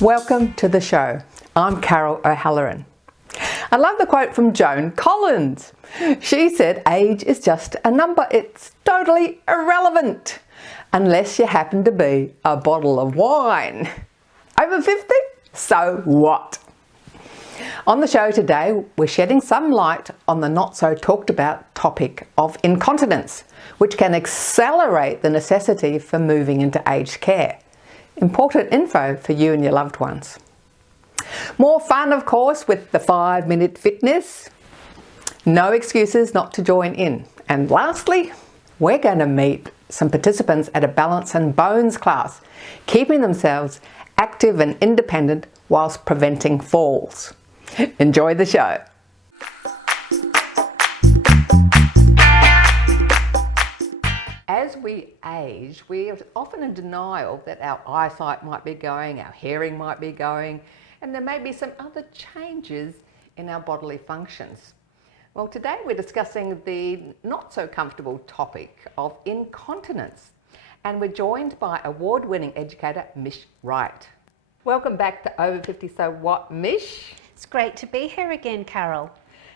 Welcome to the show. I'm Carol O'Halloran. I love the quote from Joan Collins. She said, age is just a number. It's totally irrelevant unless you happen to be a bottle of wine. Over 50? So what? On the show today, we're shedding some light on the not so talked about topic of incontinence, which can accelerate the necessity for moving into aged care. Important info for you and your loved ones. More fun, of course, with the 5-minute fitness. No excuses not to join in. And lastly, we're going to meet some participants at a balance and bones class, keeping themselves active and independent whilst preventing falls. Enjoy the show. As we age, we are often in denial that our eyesight might be going, our hearing might be going, and there may be some other changes in our bodily functions. Well, today we're discussing the not so comfortable topic of incontinence, and we're joined by award-winning educator Mish Wright. Welcome back to Over 50 So What, Mish? It's great to be here again, Carol.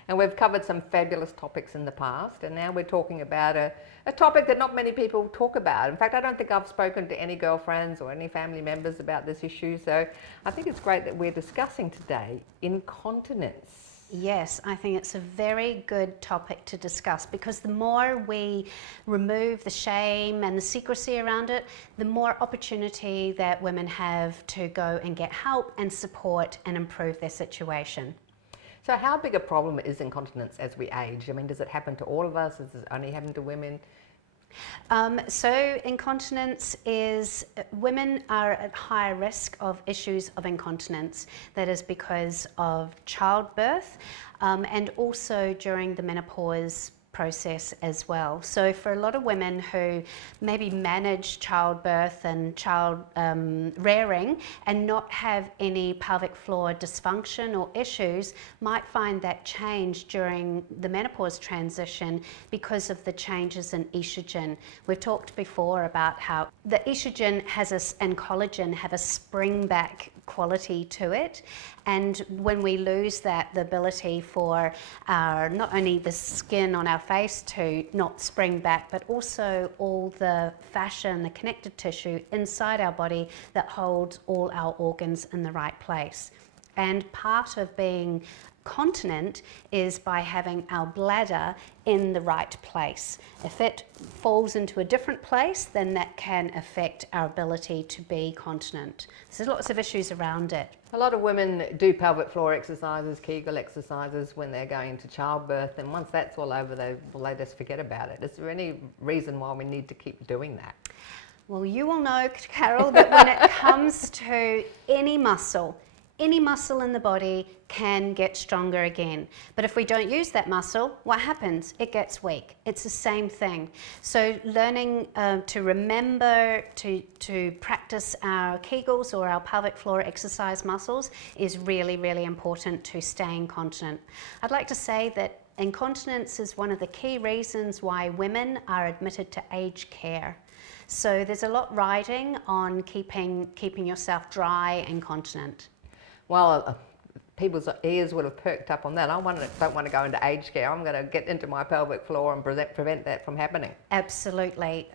And we've covered some fabulous topics in the past, and now we're talking about a topic that not many people talk about. In fact, I don't think I've spoken to any girlfriends or any family members about this issue, so I think it's great that we're discussing today incontinence. Yes, I think it's a very good topic to discuss because the more we remove the shame and the secrecy around it, the more opportunity that women have to go and get help and support and improve their situation. So how big a problem is incontinence as we age? I mean, does it happen to all of us? Does it only happen to women? So incontinence is, women are at higher risk of issues of incontinence. That is because of childbirth and also during the menopause process as well. So for a lot of women who maybe manage childbirth and child rearing and not have any pelvic floor dysfunction or issues, might find that change during the menopause transition because of the changes in estrogen. We've talked before about how the estrogen and collagen have a spring back quality to it, and when we lose that, the ability for our, not only the skin on our face to not spring back, but also all the fascia and the connective tissue inside our body that holds all our organs in the right place. And part of being continent is by having our bladder in the right place. If it falls into a different place, then that can affect our ability to be continent. There's lots of issues around it. A lot of women do pelvic floor exercises, Kegel exercises when they're going into childbirth, and once that's all over, they just forget about it. Is there any reason why we need to keep doing that? Well, you will know, Carol, that when it comes to any muscle in the body can get stronger again. But if we don't use that muscle, what happens? It gets weak. It's the same thing. So learning to remember to practice our Kegels or our pelvic floor exercise muscles is really, really important to staying continent. I'd like to say that incontinence is one of the key reasons why women are admitted to aged care. So there's a lot riding on keeping yourself dry and continent. Well, people's ears would have perked up on that. I don't want to go into aged care. I'm going to get into my pelvic floor and prevent that from happening. Absolutely.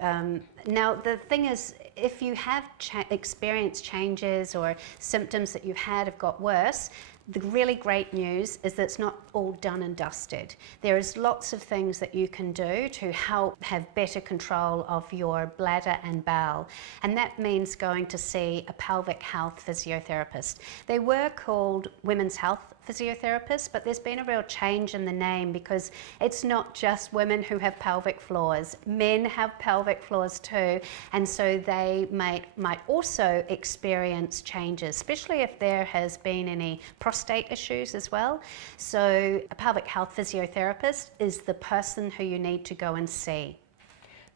Now, the thing is, if you have experienced changes or symptoms that you've had have got worse, the really great news is that it's not all done and dusted. There is lots of things that you can do to help have better control of your bladder and bowel. And that means going to see a pelvic health physiotherapist. They were called women's health physiotherapists, but there's been a real change in the name because it's not just women who have pelvic floors. Men have pelvic floors too, and so they might also experience changes, especially if there has been any prostate issues as well. So a pelvic health physiotherapist is the person who you need to go and see.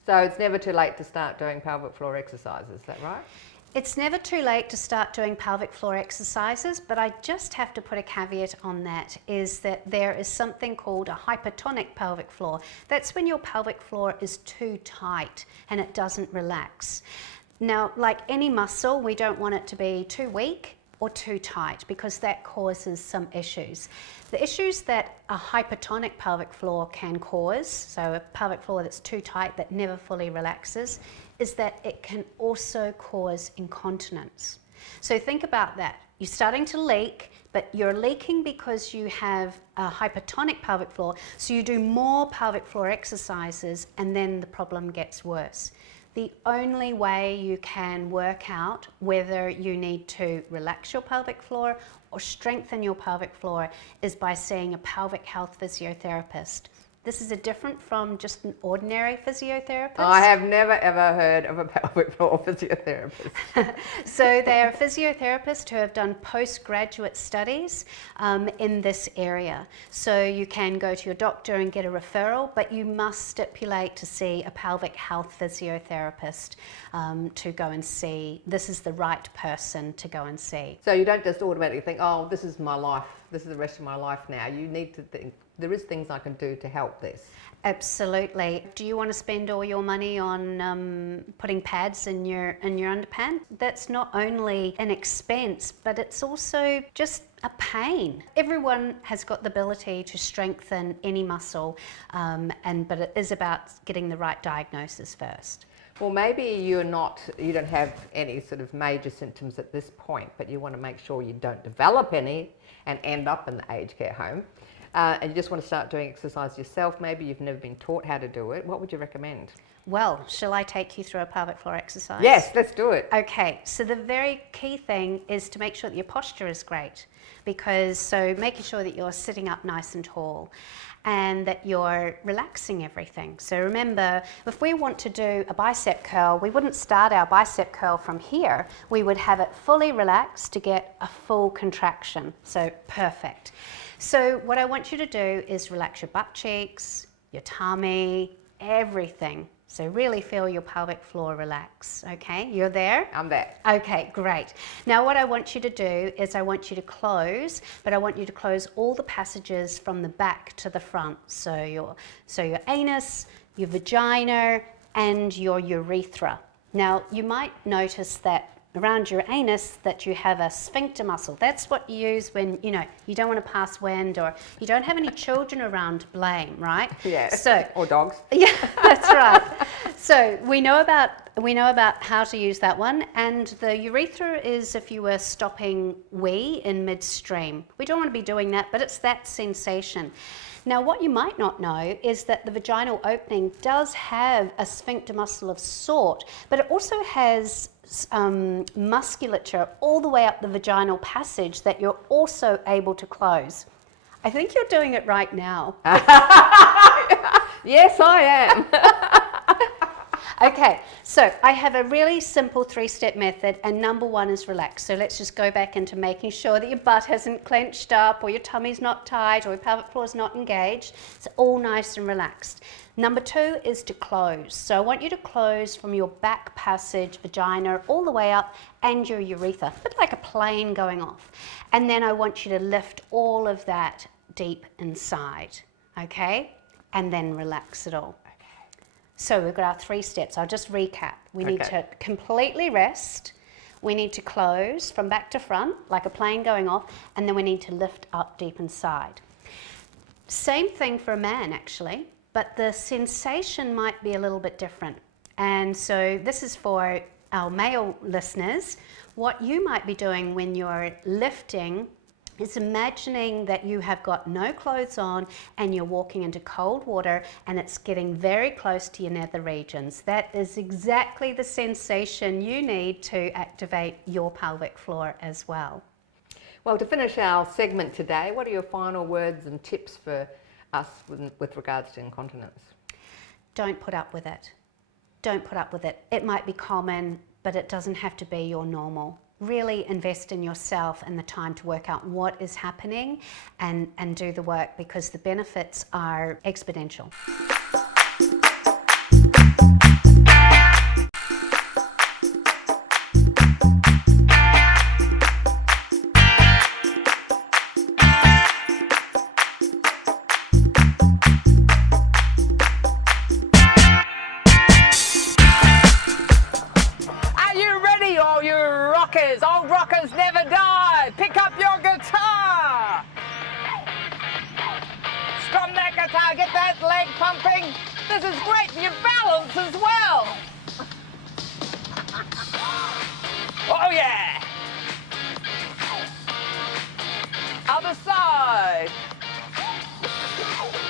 So it's never too late to start doing pelvic floor exercises, is that right? It's never too late to start doing pelvic floor exercises, but I just have to put a caveat on that, is that there is something called a hypertonic pelvic floor. That's when your pelvic floor is too tight and it doesn't relax. Now, like any muscle, we don't want it to be too weak or too tight, because that causes some issues. The issues that a hypertonic pelvic floor can cause, so a pelvic floor that's too tight that never fully relaxes, is that it can also cause incontinence. So think about that. You're starting to leak, but you're leaking because you have a hypertonic pelvic floor, so you do more pelvic floor exercises and then the problem gets worse. The only way you can work out whether you need to relax your pelvic floor or strengthen your pelvic floor is by seeing a pelvic health physiotherapist. This is different from just an ordinary physiotherapist. I have never ever heard of a pelvic floor physiotherapist. So they are physiotherapists who have done postgraduate studies in this area. So you can go to your doctor and get a referral, but you must stipulate to see a pelvic health physiotherapist to go and see. This is the right person to go and see. So you don't just automatically think, oh, this is my life, this is the rest of my life now. You need to think, there is things I can do to help this. Absolutely. Do you want to spend all your money on putting pads in your underpants? That's not only an expense, but it's also just a pain. Everyone has got the ability to strengthen any muscle, but it is about getting the right diagnosis first. Well, maybe you don't have any sort of major symptoms at this point, but you want to make sure you don't develop any and end up in the aged care home. And you just want to start doing exercise yourself. Maybe you've never been taught how to do it. What would you recommend? Well, shall I take you through a pelvic floor exercise? Yes, let's do it. Okay, so the very key thing is to make sure that your posture is great, so making sure that you're sitting up nice and tall and that you're relaxing everything. So remember, if we want to do a bicep curl, we wouldn't start our bicep curl from here. We would have it fully relaxed to get a full contraction. So perfect. So what I want you to do is relax your butt cheeks, your tummy, everything. So really feel your pelvic floor relax, okay? You're there? I'm there. Okay, great. Now what I want you to do is I want you to close, but I want you to close all the passages from the back to the front. So your anus, your vagina, and your urethra. Now you might notice that around your anus that you have a sphincter muscle. That's what you use when you don't want to pass wind or you don't have any children around to blame, right? Yeah. So or dogs. Yeah, that's right. So we know about how to use that one, and the urethra is if you were stopping wee in midstream. We don't want to be doing that, but it's that sensation. Now, what you might not know is that the vaginal opening does have a sphincter muscle of sort, but it also has musculature all the way up the vaginal passage that you're also able to close. I think you're doing it right now. Yes, I am. Okay, so I have a really simple 3-step method, and number 1 is relax. So let's just go back into making sure that your butt hasn't clenched up or your tummy's not tight or your pelvic floor is not engaged. It's all nice and relaxed. Number 2 is to close. So I want you to close from your back passage, vagina, all the way up, and your urethra, a bit like a plane going off. And then I want you to lift all of that deep inside, okay? And then relax it all. So we've got our 3 steps. I'll just recap. We need to completely rest. We need to close from back to front, like a plane going off, and then we need to lift up deep inside. Same thing for a man, actually, but the sensation might be a little bit different. And so this is for our male listeners. What you might be doing when you're lifting is imagining that you have got no clothes on and you're walking into cold water and it's getting very close to your nether regions. That is exactly the sensation you need to activate your pelvic floor as well. Well, to finish our segment today, what are your final words and tips for us with regards to incontinence? Don't put up with it. Don't put up with it. It might be common, but it doesn't have to be your normal. Really invest in yourself and the time to work out what is happening and do the work, because the benefits are exponential. Are you ready, all you rockers? Old rockers never die! pick up your guitar. Strum that guitar, get that leg pumping. This is great for your balance as well. Oh yeah. Other side.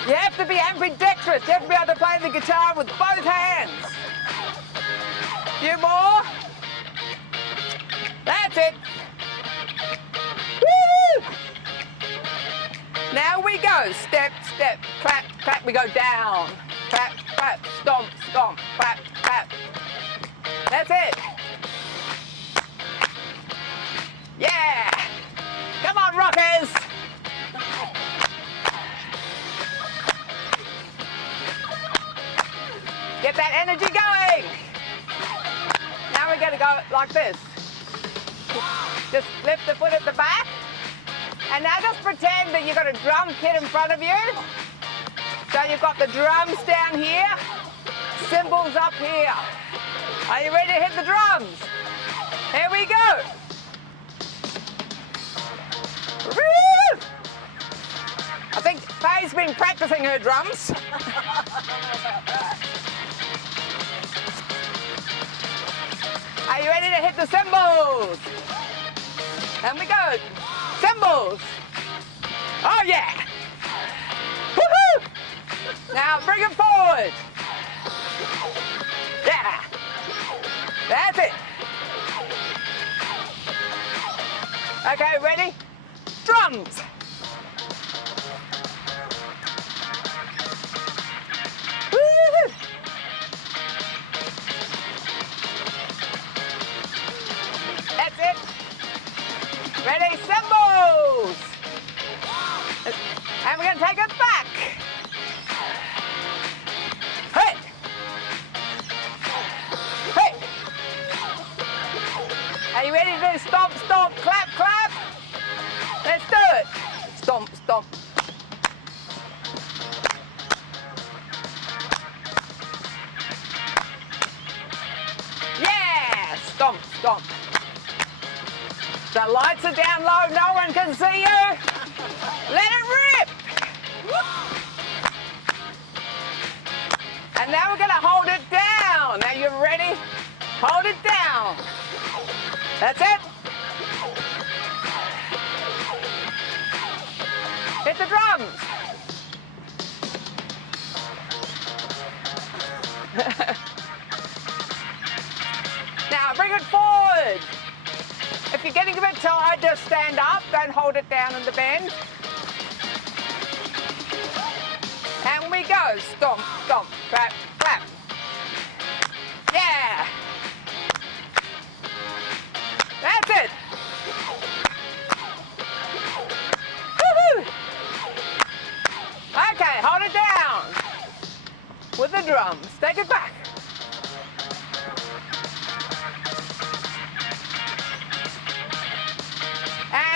You have to be ambidextrous. You have to be able to play the guitar with both hands. Few more. That's it. Woo! Now we go. Step, step, clap, clap. We go down. Clap, clap, stomp, stomp, clap, clap. That's it. Yeah. Come on, rockers. Get that energy going. Now we're going to go like this. Just lift the foot at the back. And now just pretend that you've got a drum kit in front of you. So you've got the drums down here, cymbals up here. Are you ready to hit the drums? Here we go. Woo! I think Faye's been practicing her drums. Are you ready to hit the cymbals? And we go. Cymbals. Oh yeah. Woohoo! Now bring it forward. Yeah. That's it. Okay, ready? Drums. Woo-hoo. That's it. Ready? Cymbals. And we're going to take it back. Hey. Hey. Are you ready to do stomp, stomp, clap, clap? Let's do it. Stomp, stomp. Yeah. Stomp, stomp. The lights are down low, no one can see you. Let it rip. And now we're going to hold it down. Now you're ready? Hold it down. That's it. Hit the drums. Now bring it forward. If you're getting a bit tired, just stand up. Don't hold it down in the bend. And we go. Stomp, stomp, clap, clap. Yeah. That's it. Woohoo! Okay, hold it down. With the drums. Take it back.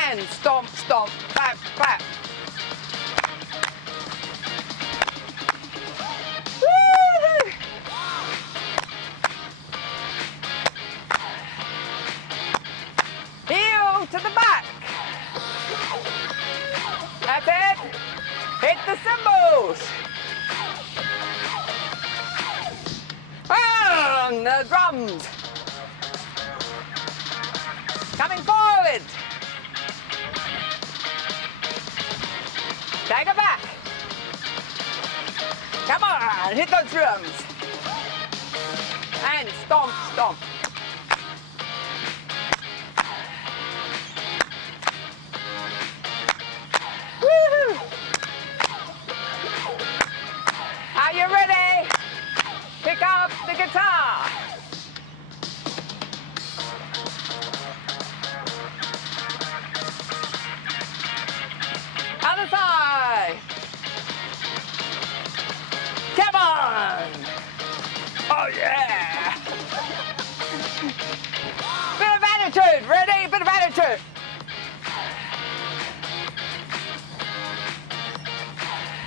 And stomp, stomp, clap, clap. Woo-hoo! Heel to the back. That's it. Hit the cymbals. And the drums. Coming forward. Take it back. Come on, hit those drums. And stomp, stomp. Woohoo! Are you ready? Pick up the guitar. Other side. Come on. Oh yeah. Bit of attitude. Ready? Bit of attitude.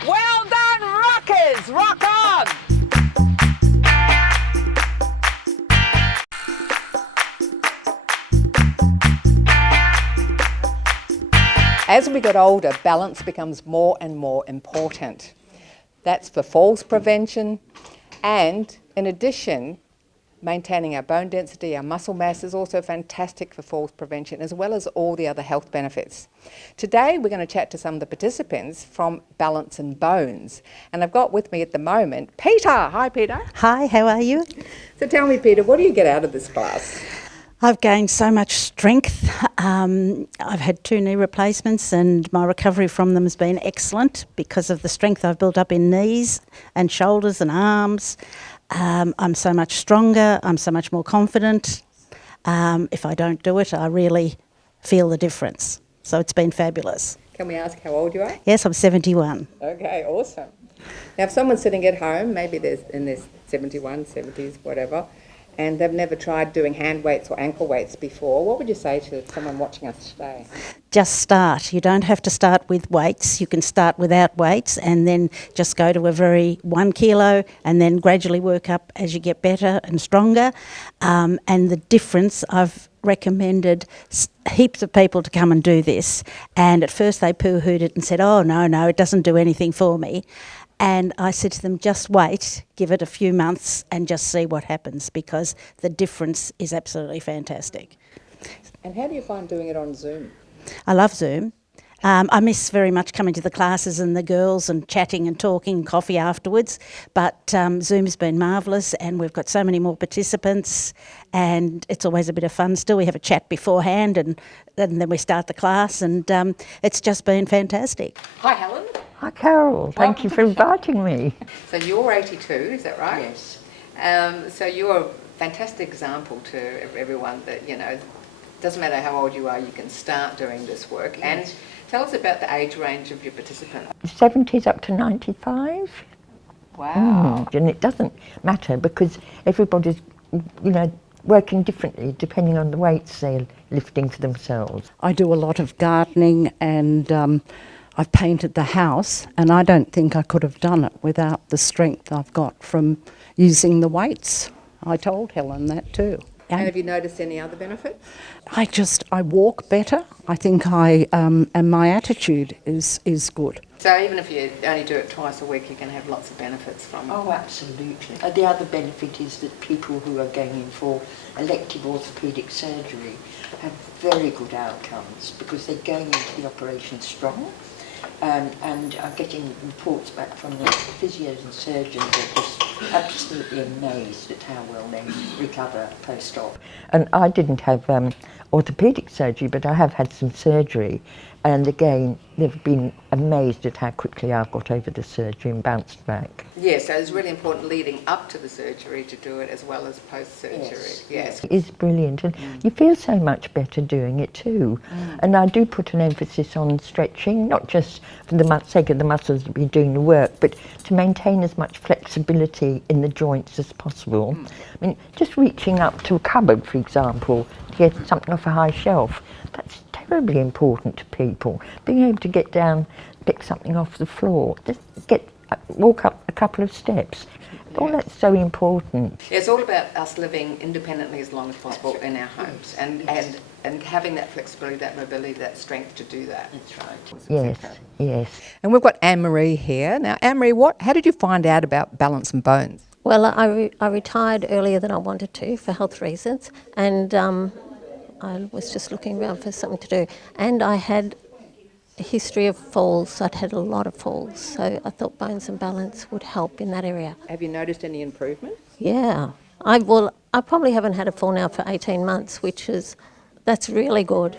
Well done, rockers. Rock on. As we get older, balance becomes more and more important. That's for falls prevention, and in addition, maintaining our bone density, our muscle mass is also fantastic for falls prevention, as well as all the other health benefits. Today we're going to chat to some of the participants from Balance and Bones, and I've got with me at the moment Peter. Hi Peter. Hi, how are you? So tell me Peter, what do you get out of this class? I've gained so much strength. I've had 2 knee replacements and my recovery from them has been excellent because of the strength I've built up in knees and shoulders and arms. I'm so much stronger, I'm so much more confident. If I don't do it, I really feel the difference. So it's been fabulous. Can we ask how old you are? Yes, I'm 71. Okay, awesome. Now if someone's sitting at home, maybe they're in their 71, 70s, whatever, and they've never tried doing hand weights or ankle weights before, what would you say to someone watching us today? Just start. You don't have to start with weights. You can start without weights and then just go to a very 1 kilo and then gradually work up as you get better and stronger. And the difference, I've recommended heaps of people to come and do this, and at first they poo-hooed it and said, oh no, it doesn't do anything for me. And I said to them, just wait, give it a few months and just see what happens, because the difference is absolutely fantastic. And how do you find doing it on Zoom? I love Zoom. I miss very much coming to the classes and the girls and chatting and talking and coffee afterwards, but Zoom has been marvellous and we've got so many more participants and it's always a bit of fun still. We have a chat beforehand and then we start the class, and it's just been fantastic. Hi Helen. Hi Carol, thank you for inviting me. So you're 82, is that right? Yes. So you're a fantastic example to everyone that, you know, doesn't matter how old you are, you can start doing this work. Yes. And tell us about the age range of your participants. 70s up to 95. Wow. And it doesn't matter because everybody's, you know, working differently depending on the weights they're lifting for themselves. I do a lot of gardening and I've painted the house, and I don't think I could have done it without the strength I've got from using the weights. I told Helen that too. And have you noticed any other benefits? I walk better. I think and my attitude is good. So even if you only do it twice a week, you can have lots of benefits from it. Oh, absolutely. The other benefit is that people who are going in for elective orthopaedic surgery have very good outcomes because they're going into the operation strong. And are getting reports back from the physios and surgeons are just absolutely amazed at how well they recover post-op. And I didn't have orthopaedic surgery, but I have had some surgery, and again they've been amazed at how quickly I've got over the surgery and bounced back. Yes, so it's really important leading up to the surgery to do it as well as post-surgery. Yes. It is brilliant, and you feel so much better doing it too. And I do put an emphasis on stretching, not just for the sake of the muscles to be doing the work, but to maintain as much flexibility in the joints as possible. I mean, just reaching up to a cupboard, for example, to get something off a high shelf, that's terribly important to people. Being able to get down, pick something off the floor, just walk up a couple of steps. All that's so important. It's all about us living independently as long as possible in our homes and having that flexibility, that mobility, that strength to do that. That's right. Yes. And we've got Anne-Marie here. Now, Anne-Marie, how did you find out about Balance and Bones? Well, I retired earlier than I wanted to for health reasons, and I was just looking around for something to do. And I had a history of falls. I'd had a lot of falls, so I thought Bones and Balance would help in that area. Have you noticed any improvement? Yeah. I probably haven't had a fall now for 18 months, that's really good,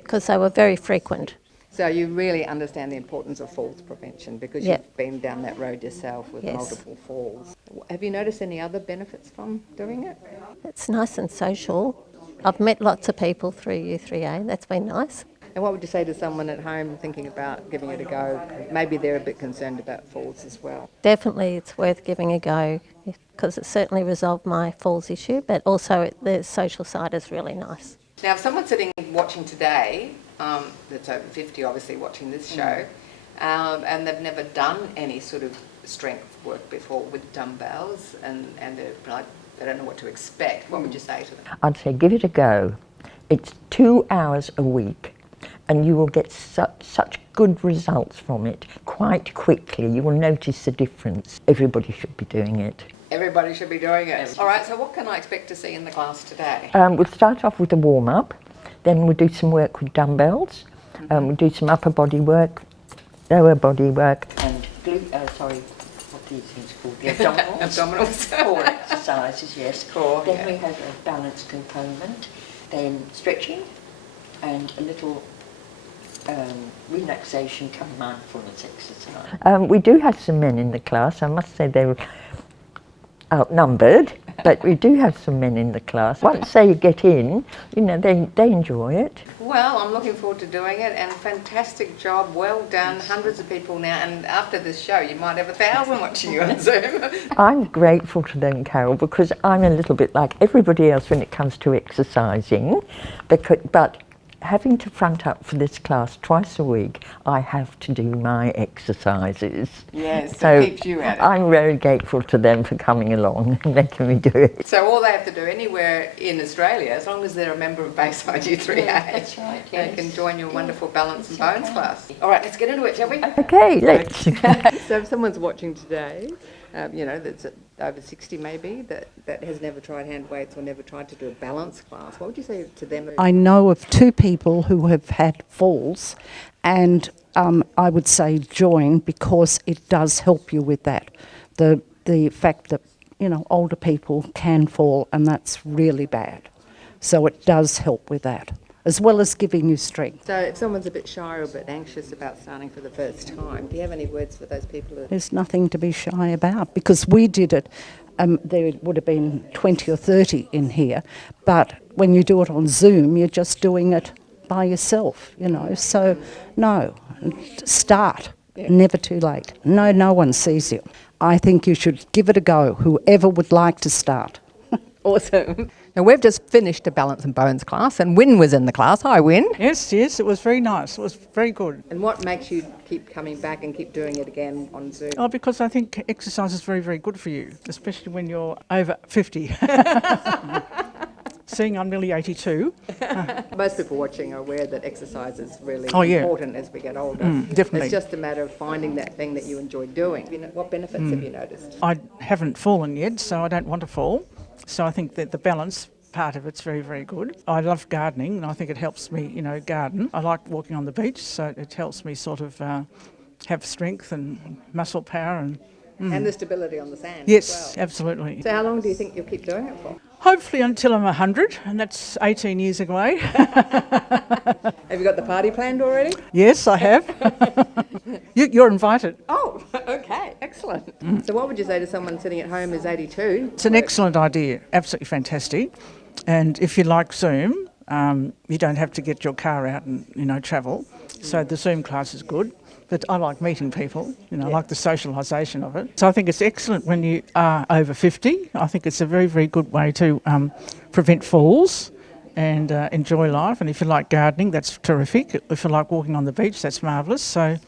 because they were very frequent. So you really understand the importance of falls prevention because you've been down that road yourself with multiple falls. Have you noticed any other benefits from doing it? It's nice and social. I've met lots of people through U3A. That's been nice. And what would you say to someone at home thinking about giving it a go? Maybe they're a bit concerned about falls as well. Definitely it's worth giving a go because it certainly resolved my falls issue, but also the social side is really nice. Now, if someone's sitting watching today, that's over 50 obviously watching this show, and they've never done any sort of strength work before with dumbbells and they're like, they don't know what to expect, what would you say to them? I'd say give it a go. It's 2 hours a week. and you will get such good results from it quite quickly. You will notice the difference. Everybody should be doing it. Everybody should be doing it. All right, so what can I expect to see in the class today? We'll start off with a warm-up, then we'll do some work with dumbbells, we'll do some upper body work, lower body work. And what are these things called? The abdominals. Abdominals. Core exercises, yes. Core, then yeah. we have a balance component, then stretching, and a little relaxation come mindfulness exercise. We do have some men in the class. I must say they were outnumbered, but we do have some men in the class. Once they get in, you know, they enjoy it. Well, I'm looking forward to doing it, and fantastic job, well done. Hundreds of people now, and after this show you might have 1,000 watching you on Zoom. I'm grateful to them, Carol, because I'm a little bit like everybody else when it comes to exercising, but having to front up for this class twice a week, I have to do my exercises. Yes, so it keeps you at it. I'm very grateful to them for coming along and making me do it. So all they have to do anywhere in Australia, as long as they're a member of Bayside U3A, That's right, they yes. can join your wonderful Balance and Bones class. All right, let's get into it, shall we? Okay, let's. So if someone's watching today, you know, that's over 60 maybe, that has never tried hand weights or never tried to do a balance class, what would you say to them? I know of 2 people who have had falls, and I would say join, because it does help you with that. The fact that, you know, older people can fall, and that's really bad. So it does help with that, as well as giving you strength. So if someone's a bit shy or a bit anxious about starting for the first time, do you have any words for those people? There's nothing to be shy about, because we did it. There would have been 20 or 30 in here, but when you do it on Zoom, you're just doing it by yourself, you know. So, no, start. Yeah. Never too late. No one sees you. I think you should give it a go, whoever would like to start. Awesome. Now we've just finished a Balance and Bones class, and Wynne was in the class. Hi, Wynne. Yes, it was very nice. It was very good. And what makes you keep coming back and keep doing it again on Zoom? Oh, because I think exercise is very, very good for you, especially when you're over 50. Seeing I'm nearly 82. Most people watching are aware that exercise is really yeah. important as we get older. Definitely. It's just a matter of finding that thing that you enjoy doing. You know, what benefits have you noticed? I haven't fallen yet, so I don't want to fall. So I think that the balance part of it's very, very good. I love gardening, and I think it helps me, you know, garden. I like walking on the beach, so it helps me sort of have strength and muscle power and the stability on the sand. yes, as well. absolutely. So how long do you think you'll keep doing it for? Hopefully until I'm 100, and that's 18 years away. Have you got the party planned already? Yes, I have. You're invited. Oh, okay, excellent. So what would you say to someone sitting at home who's 82? It's an excellent idea, absolutely fantastic. And if you like Zoom, you don't have to get your car out and, you know, travel. So the Zoom class is good. But I like meeting people, you know, I like the socialisation of it. So I think it's excellent when you are over 50. I think it's a very, very good way to prevent falls and enjoy life. And if you like gardening, that's terrific. If you like walking on the beach, that's marvellous. So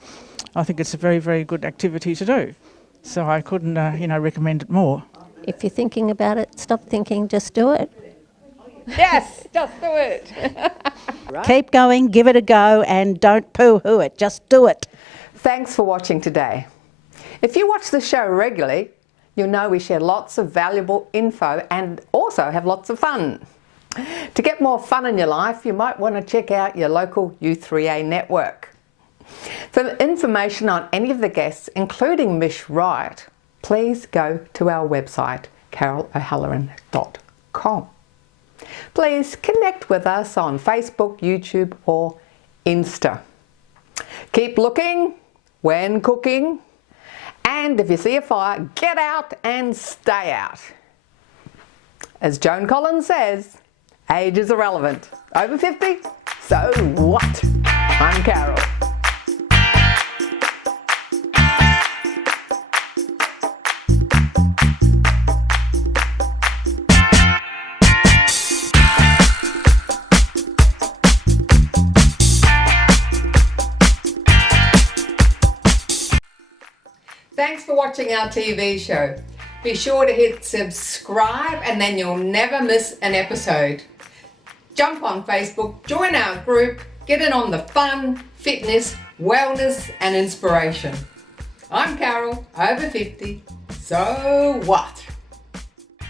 I think it's a very, very good activity to do. So I couldn't, recommend it more. If you're thinking about it, stop thinking, just do it. Yes, just do it. Keep going, give it a go, and don't poo-hoo it, just do it. Thanks for watching today. If you watch the show regularly, you'll know we share lots of valuable info and also have lots of fun. To get more fun in your life, you might want to check out your local U3A network. For information on any of the guests, including Mish Wright, please go to our website, carolohalloran.com. Please connect with us on Facebook, YouTube or Insta. Keep looking when cooking, and if you see a fire, get out and stay out. As Joan Collins says, age is irrelevant. Over 50? So what? I'm Carol. Thanks for watching our TV show. Be sure to hit subscribe and then you'll never miss an episode. Jump on Facebook, join our group, Get in on the fun, fitness, wellness and inspiration. I'm Carol, over 50, so what?